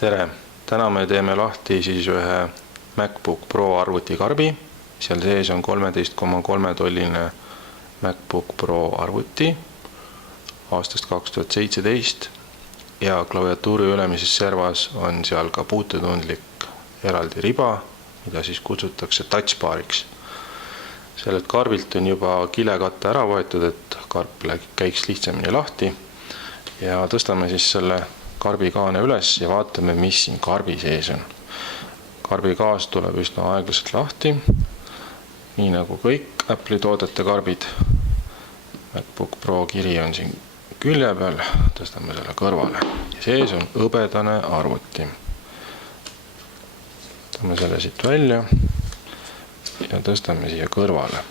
Tere! Täna me teeme lahti siis ühe MacBook Pro arvutikarbi. Seal sees on 13,3 tolline MacBook Pro arvuti aastast 2017 ja klaviatuuri ülemises servas on seal ka puutetundlik eraldi riba, mida siis kutsutakse touchbariks. Sellelt karbilt on juba kilekatte ära võetud, et karp käiks lihtsamini lahti ja tõstame siis selle karbi kaane üles ja vaatame, mis siin karbi sees on. Karbi kaas tuleb üsna aeglaselt lahti, nii nagu kõik Apple'i toodete karbid. MacBook Pro kiri on siin külje peal, tõstame selle kõrvale ja sees on hõbedane arvuti. Võtame selle siit välja ja tõstame siia kõrvale.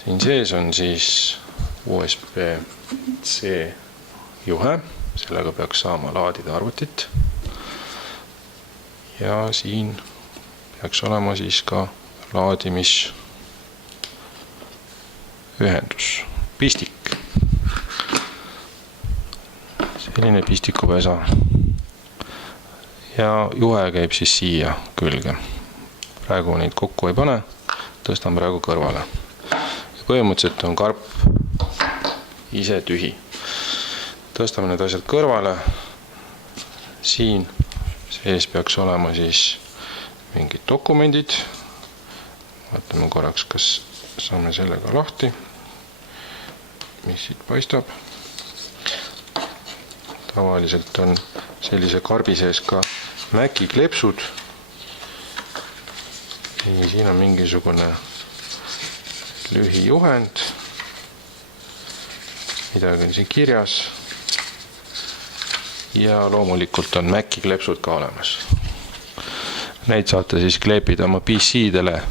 Siin sees on siis USB-C juhe. Sellega peaks saama laadida arvutit. Ja siin peaks olema siis ka laadimisühendus, pistik. Selline pistikupesa. Ja juhe käib siis siia külge. Praegu neid kokku ei pane, tõstan praegu kõrvale. Ja põhimõtteliselt on karp ise tühi. Tõstame need asjad kõrvale. Siin sees peaks olema siis mingid dokumendid. Vaatame korraks, kas saame sellega lahti. Mis siit paistab. Tavaliselt on sellise karbi sees ka Maci kleepsud. Siin on mingisugune lühijuhend. Midagi on siin kirjas. Ja loomulikult on Maci kleepsud ka olemas. Neid saate siis kleepida oma PC-dele,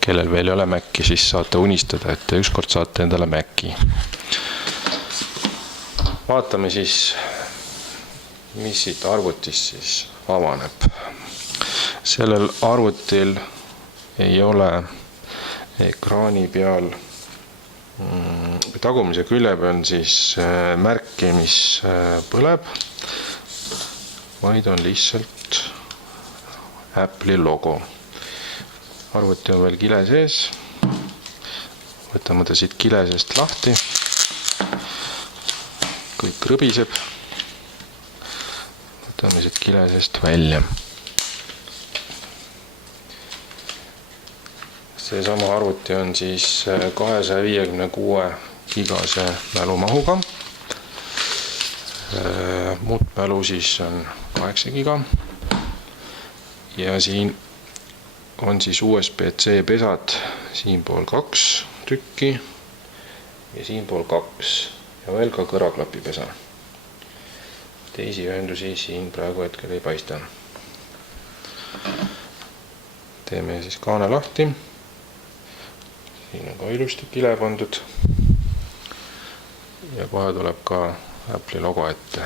kellel veel ei ole Maci, siis saate unistada, et ükskord saate endale Maci. Vaatame siis, mis siit arvutist siis avaneb. Sellel arvutil ei ole ekraani peal tagumise külje peal on siis märki, mis põleb, vaid on lihtsalt Apple'i logo. Arvuti on veel kile sees. Võtame ta siit kile seest lahti. Kõik rõbiseb. Võtame siit kile seest välja. Seesama arvuti on siis 256 gigase mälumahuga. Muud mälu siis on 8 giga. Ja siin on siis USB-C pesad siinpool 2 tükki ja siinpool 2 ja veel ka kõraklapi pesa. Teisi ühendusi siin praegu hetkel ei paista. Teeme siis kaane lahti. Siin on ka ilusti kile pandud ja kohe tuleb ka Apple'i logo ette.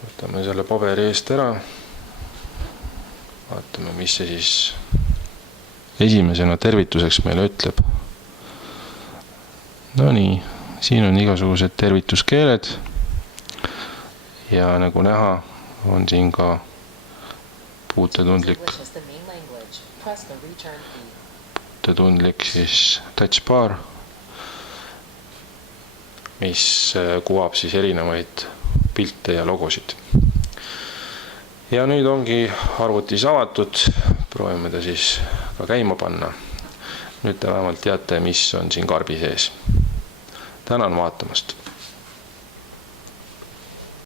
Võtame selle paberi eest ära. Vaatame, mis see siis esimesena tervituseks meile ütleb. No nii, siin on igasugused tervituskeeled ja nagu näha on siin ka puutetundlik siis touchbar, mis kuvab siis erinevaid pilte ja logosid. Ja nüüd ongi arvutis avatud, proovime ta siis ka käima panna. Nüüd te vähemalt teate, mis on siin karbi sees. Tänan vaatamast!